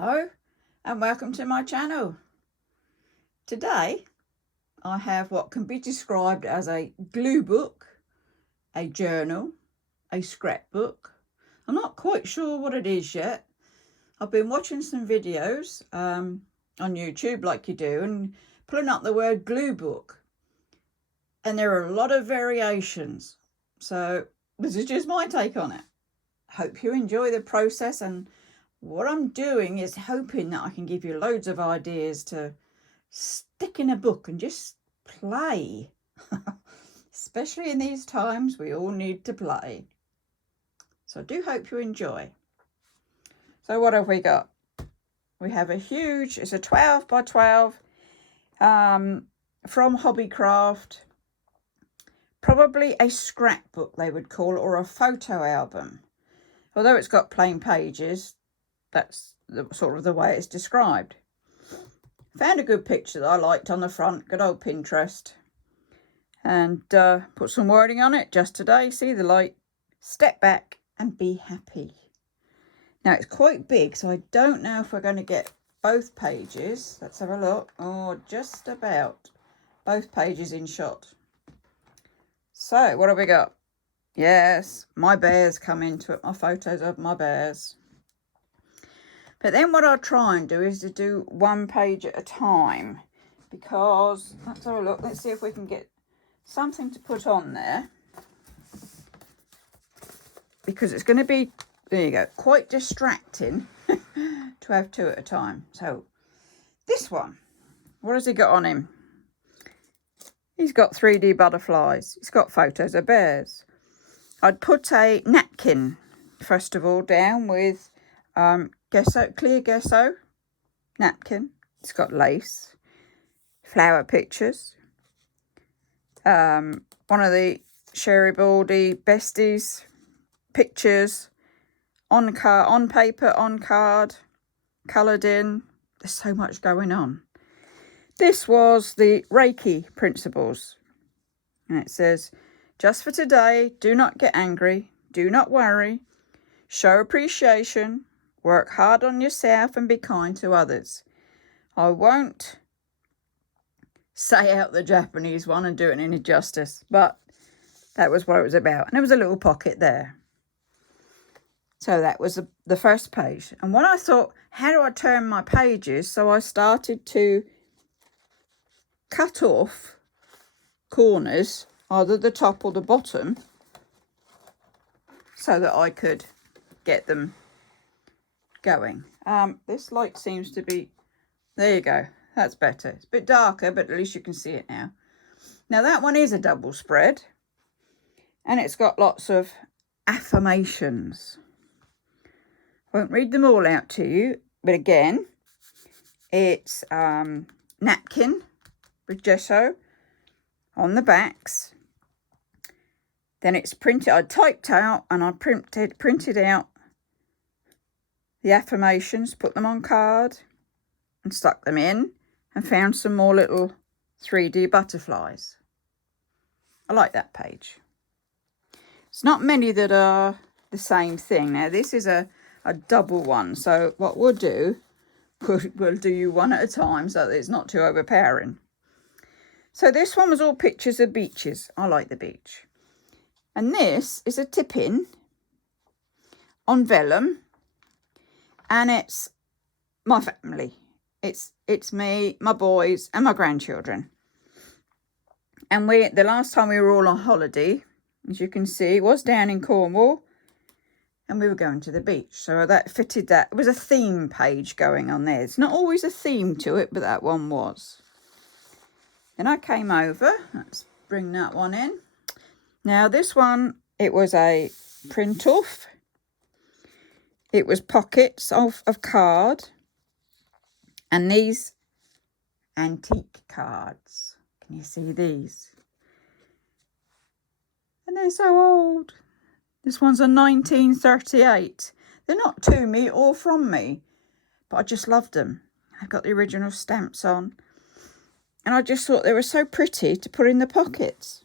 Hello and welcome to my channel. Today I have what can be described as a glue book, a journal, a scrapbook. I'm not quite sure what it is yet. I've been watching some videos on YouTube like you do and pulling up the word glue book, and there are a lot of variations, so this is just my take on it. Hope you enjoy the process, and what I'm doing is hoping that I can give you loads of ideas to stick in a book and just play. Especially in these times, we all need to play. So I do hope you enjoy. So what have we got? We have a huge, it's a 12 by 12 from Hobbycraft. Probably a scrapbook they would call it, or a photo album. Although it's got plain pages, that's sort of the way it's described. Found a good picture that I liked on the front, good old Pinterest, and put some wording on it just today. See the light, step back and be happy. Now it's quite big, so I don't know if we're going to get both pages. Let's have a look. Oh, just about both pages in shot. So what have we got? Yes, my bears come into it, my photos of my bears. But then what I'll try and do is to do one page at a time, because, let's have a look, let's see if we can get something to put on there. Because it's going to be, there you go, quite distracting to have two at a time. So, this one, what has he got on him? He's got 3D butterflies. He's got photos of bears. I'd put a napkin, first of all, down with gesso, clear gesso napkin. It's got lace, flower pictures, one of the Sherry Baldy besties pictures on paper, on card, coloured in. There's so much going on. This was the Reiki principles, and it says, just for today, do not get angry, do not worry, show appreciation, work hard on yourself and be kind to others. I won't say out the Japanese one and do it any justice, but that was what it was about. And there was a little pocket there. So that was the first page. And when I thought, how do I turn my pages? So I started to cut off corners, either the top or the bottom, so that I could get them going. This light seems to be, there you go, that's better. It's a bit darker, but at least you can see it now. Now that one is a double spread, and it's got lots of affirmations. I won't read them all out to you, but again, it's napkin with gesso on the backs. Then it's printed, I typed out and I printed out the affirmations, put them on card and stuck them in, and found some more little 3D butterflies. I like that page. It's not many that are the same thing. Now this is a double one, so what we'll do, we'll do you one at a time so that it's not too overpowering. So this one was all pictures of beaches. I like the beach. And this is a tip-in on vellum, and it's my family. It's me, my boys and my grandchildren. And the last time we were all on holiday, as you can see, was down in Cornwall, and we were going to the beach. So that fitted that. It was a theme page going on there. It's not always a theme to it, but that one was. Then I came over. Let's bring that one in. Now this one, it was a print off. It was pockets of card. And these antique cards. Can you see these? And they're so old. This one's a 1938. They're not to me or from me, but I just loved them. I've got the original stamps on. And I just thought they were so pretty to put in the pockets.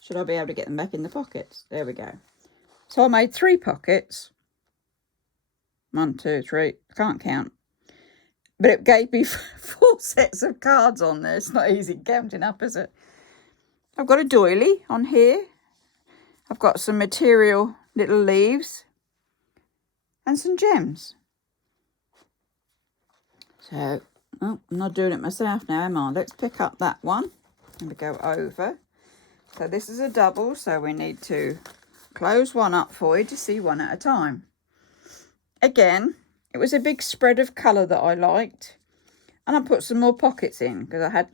Should I be able to get them back in the pockets? There we go. So I made 3 pockets. 1, 2, 3. I can't count. But it gave me 4 sets of cards on there. It's not easy counting up, is it? I've got a doily on here. I've got some material little leaves and some gems. So, oh, I'm not doing it myself now, am I? Let's pick up that one and we go over. So this is a double, so we need to close one up for you to see one at a time. Again, it was a big spread of colour that I liked, and I put some more pockets in because I had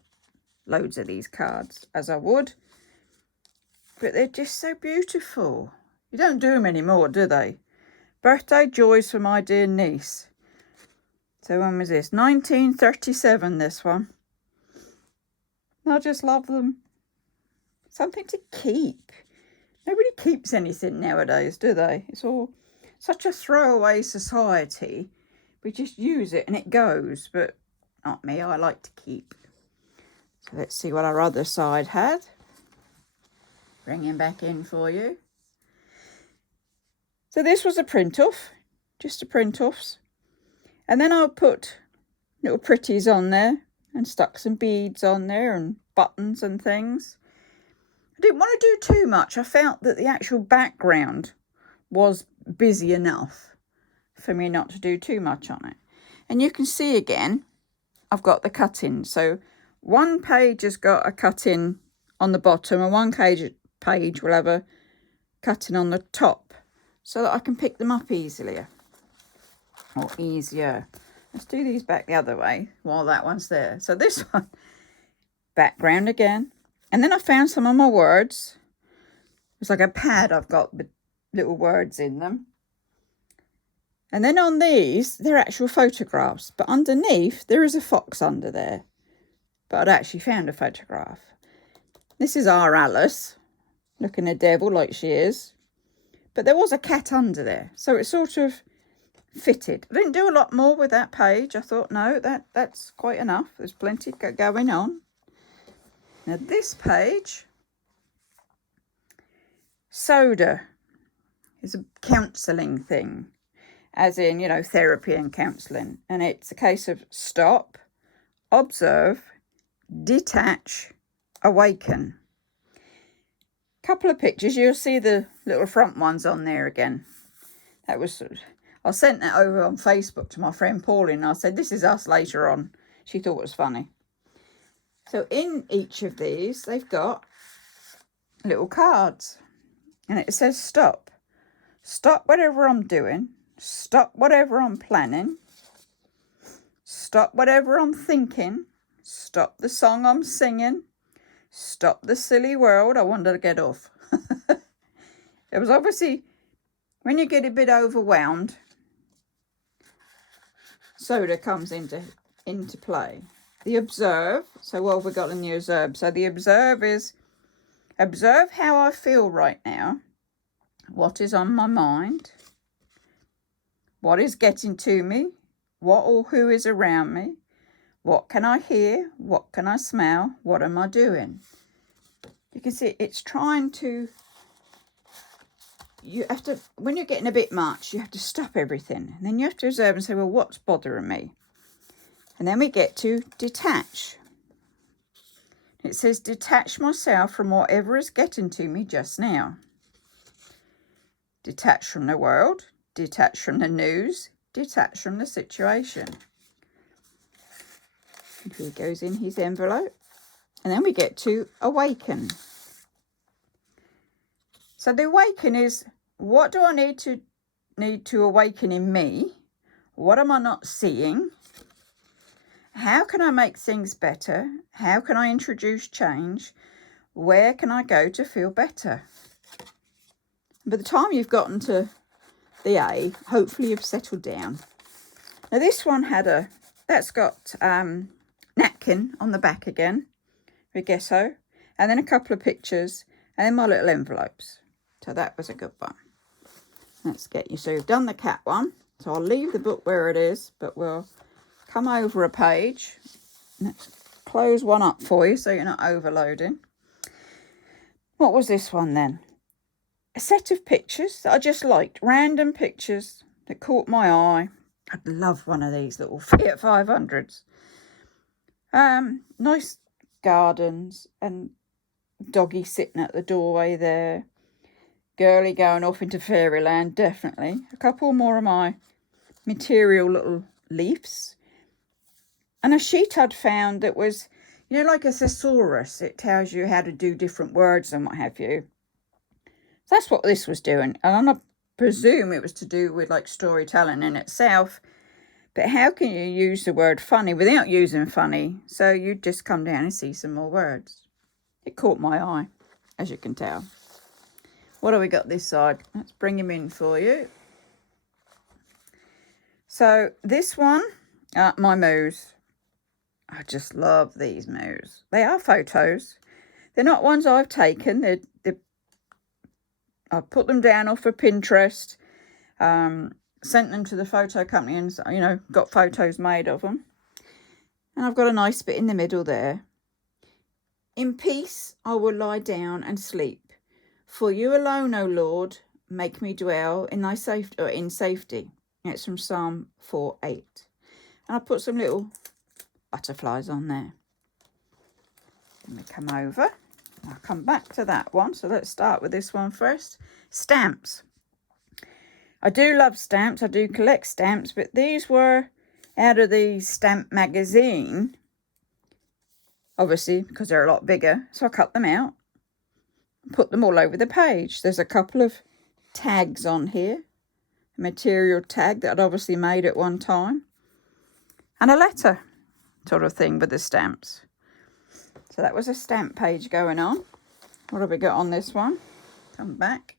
loads of these cards, as I would. But they're just so beautiful. You don't do them anymore, do they? Birthday joys for my dear niece. So when was this? 1937, this one. I just love them. Something to keep. Nobody keeps anything nowadays, do they? It's all such a throwaway society. We just use it and it goes, but not me. I like to keep. So let's see what our other side had. Bring him back in for you. So this was a print off, just a print offs. And then I'll put little pretties on there and stuck some beads on there and buttons and things. I didn't want to do too much. I felt that the actual background was busy enough for me not to do too much on it. And you can see again, I've got the cutting. So one page has got a cutting on the bottom and one page will have a cutting on the top so that I can pick them up easily. Or easier. Let's do these back the other way while that one's there. So this one, background again. And then I found some of my words. It's like a pad I've got with little words in them. And then on these, they're actual photographs. But underneath, there is a fox under there. But I'd actually found a photograph. This is our Alice, looking a devil like she is. But there was a cat under there. So it sort of fitted. I didn't do a lot more with that page. I thought, no, that's quite enough. There's plenty going on. Now this page, soda, is a counselling thing, as in, you know, therapy and counselling. And it's a case of stop, observe, detach, awaken. Couple of pictures. You'll see the little front ones on there again. That was I sent that over on Facebook to my friend Pauline. I said, this is us later on. She thought it was funny. So in each of these, they've got little cards. And it says stop. Stop whatever I'm doing. Stop whatever I'm planning. Stop whatever I'm thinking. Stop the song I'm singing. Stop the silly world. I wanted to get off. It was obviously, when you get a bit overwhelmed, soda comes into play. The observe. So what have we got in the observe? So the observe is, observe how I feel right now. What is on my mind? What is getting to me? What or who is around me? What can I hear? What can I smell? What am I doing? You can see it's trying to, you have to, when you're getting a bit much, you have to stop everything. And then you have to observe and say, well, what's bothering me? And then we get to detach. It says, detach myself from whatever is getting to me just now. Detach from the world, detach from the news, detach from the situation. And here goes in his envelope. And then we get to awaken. So the awaken is, what do I need to awaken in me? What am I not seeing? How can I make things better? How can I introduce change? Where can I go to feel better? By the time you've gotten to the A, hopefully you've settled down. Now this one had that's got napkin on the back again, I guess so. And then a couple of pictures and then my little envelopes. So that was a good one. Let's get you. So you've done the cat one. So I'll leave the book where it is, but we'll come over a page. Let's close one up for you so you're not overloading. What was this one then? A set of pictures that I just liked. Random pictures that caught my eye. I'd love one of these little Fiat 500s. Nice gardens and doggy sitting at the doorway there. Girly going off into fairyland, definitely. A couple more of my material little leaves. And a sheet I'd found that was, you know, like a thesaurus. It tells you how to do different words and what have you. So that's what this was doing. And I presume it was to do with like storytelling in itself. But how can you use the word funny without using funny? So you just come down and see some more words. It caught my eye, as you can tell. What have we got this side? Let's bring him in for you. So this one, my moos. I just love these moos. They are photos. They're not ones I've taken. I've put them down off of Pinterest. Sent them to the photo company and, you know, got photos made of them. And I've got a nice bit in the middle there. In peace I will lie down and sleep. For you alone, O Lord, make me dwell in thy safety. And it's from Psalm 4:8. And I put some little butterflies on there. Let me come over. I'll come back to that one. So let's start with this one first. Stamps. I do love stamps. I do collect stamps, but these were out of the stamp magazine, obviously, because they're a lot bigger. So I cut them out, put them all over the page. There's a couple of tags on here, a material tag that I'd obviously made at one time, and a letter sort of thing with the stamps. So that was a stamp page going on. What have we got on this one? Come back.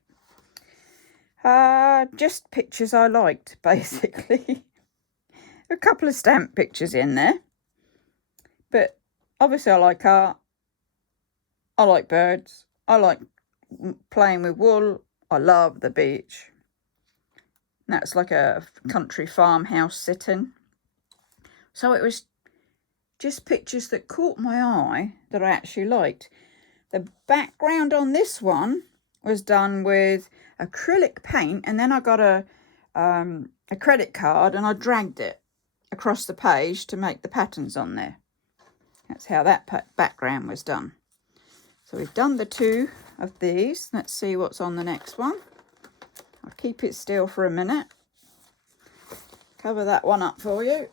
Just pictures I liked, basically. A couple of stamp pictures in there. But obviously I like art. I like birds. I like playing with wool. I love the beach. And that's like a country farmhouse sitting. So it was just pictures that caught my eye that I actually liked. The background on this one was done with acrylic paint, and then I got a credit card and I dragged it across the page to make the patterns on there. That's how that background was done. So we've done the two of these. Let's see what's on the next one. I'll keep it still for a minute. Cover that one up for you.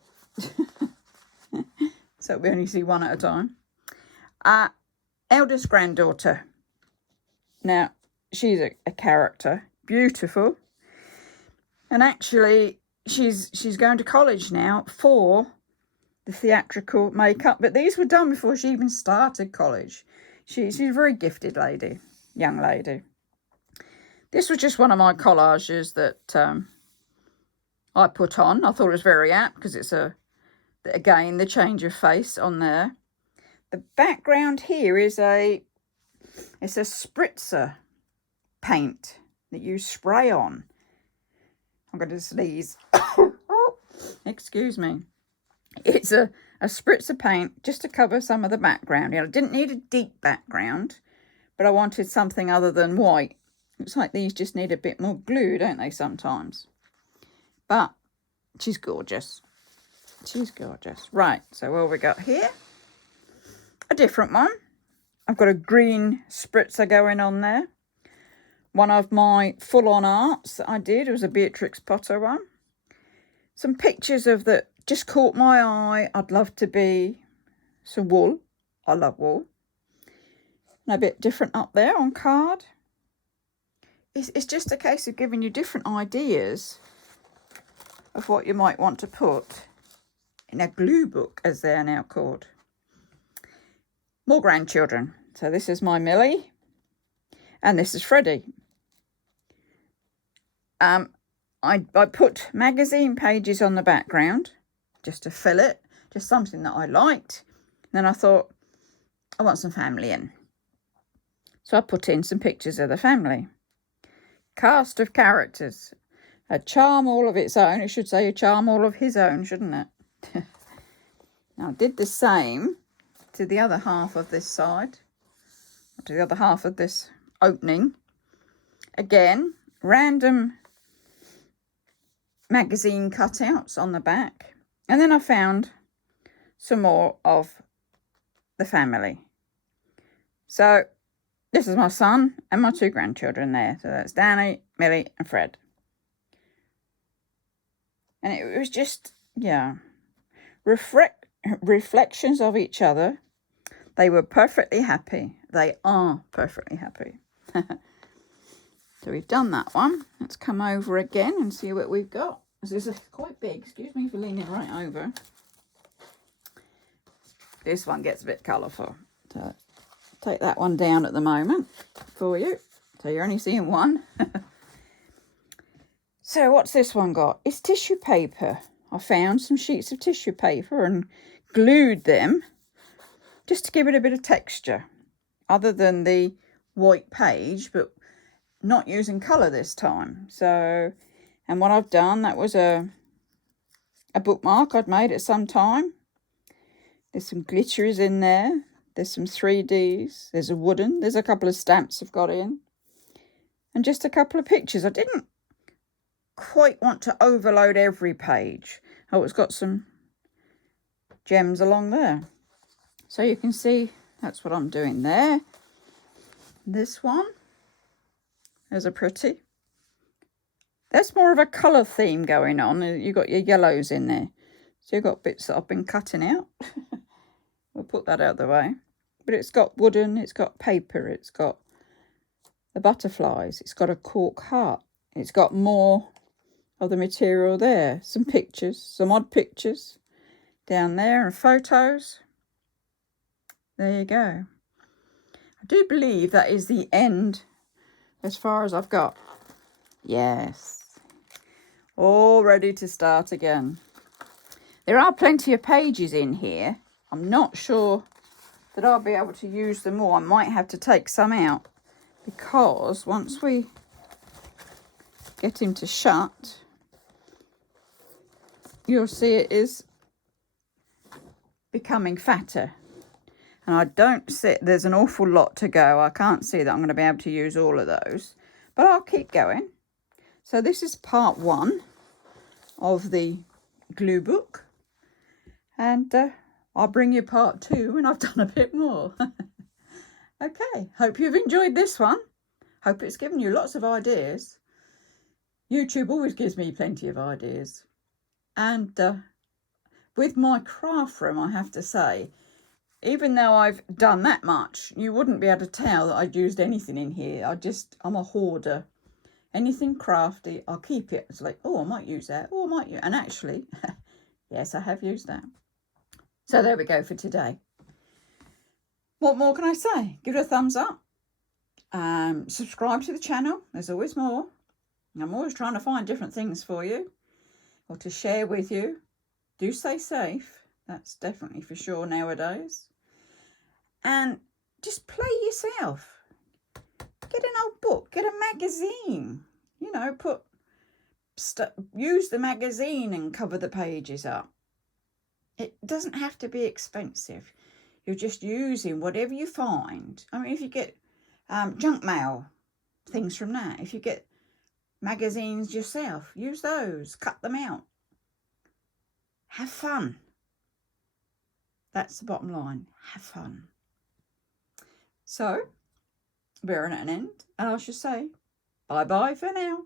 So we only see one at a time. Eldest granddaughter. Now, she's a character. Beautiful. And actually, she's going to college now for the theatrical makeup. But these were done before she even started college. She's a very gifted lady, young lady. This was just one of my collages that I put on. I thought it was very apt because it's again, the change of face on there. The background here is it's a spritzer paint that you spray on. I'm going to sneeze. Oh, excuse me. It's a spritzer paint just to cover some of the background. You know, I didn't need a deep background, but I wanted something other than white. Looks like these just need a bit more glue, don't they, sometimes? But she's gorgeous. She's gorgeous. Right, so what have we got here? A different one. I've got a green spritzer going on there. One of my full-on arts that I did was a Beatrix Potter one. Some pictures of that just caught my eye. I'd love to be some wool. I love wool. And a bit different up there on card. It's just a case of giving you different ideas of what you might want to put in a glue book, as they are now called. More grandchildren. So this is my Millie, and this is Freddie. I put magazine pages on the background just to fill it, just something that I liked. Then I thought, I want some family in. So I put in some pictures of the family. Cast of characters. A charm all of its own. It should say a charm all of his own, shouldn't it? Now I did the same to the other half of this side, to the other half of this opening. Again, random magazine cutouts on the back. And then I found some more of the family. So this is my son and my 2 grandchildren there. So that's Danny, Millie and Fred. And it was just, yeah, reflections of each other. They were perfectly happy. They are perfectly happy. So we've done that one. Let's come over again and see what we've got. This is quite big. Excuse me for leaning right over. This one gets a bit colourful. So take that one down at the moment for you. So you're only seeing one. So what's this one got? It's tissue paper. I found some sheets of tissue paper and glued them just to give it a bit of texture. Other than the white page, but not using colour this time. So, and what I've done, that was a bookmark I'd made at some time. There's some glitters in there. There's some 3Ds. There's a wooden. There's a couple of stamps I've got in. And just a couple of pictures. I didn't quite want to overload every page. Oh, it's got some gems along there. So you can see that's what I'm doing there. This one. There's a pretty. That's more of a colour theme going on. You've got your yellows in there. So you've got bits that I've been cutting out. We'll put that out of the way. But it's got wooden, it's got paper, it's got the butterflies, it's got a cork heart. It's got more of the material there. Some pictures, some odd pictures down there and photos. There you go. I do believe that is the end as far as I've got. Yes. All ready to start again. There are plenty of pages in here. I'm not sure that I'll be able to use them all. I might have to take some out because once we get him to shut, you'll see it is becoming fatter. And I don't see, there's an awful lot to go. I can't see that I'm going to be able to use all of those. But I'll keep going. So this is part 1 of the glue book. And I'll bring you part 2 when I've done a bit more. Okay, hope you've enjoyed this one. Hope it's given you lots of ideas. YouTube always gives me plenty of ideas. And with my craft room, I have to say, even though I've done that much, you wouldn't be able to tell that I'd used anything in here. I'm a hoarder. Anything crafty, I'll keep it. It's like, oh, I might use that. Oh, I might use. And actually, yes, I have used that. So there we go for today. What more can I say? Give it a thumbs up. Subscribe to the channel. There's always more. I'm always trying to find different things for you or to share with you. Do stay safe. That's definitely for sure nowadays. And just play yourself. Get an old book. Get a magazine. You know, use the magazine and cover the pages up. It doesn't have to be expensive. You're just using whatever you find. I mean, if you get junk mail, things from that. If you get magazines yourself, use those. Cut them out. Have fun. That's the bottom line. Have fun. So, we're at an end. And I should say, bye-bye for now.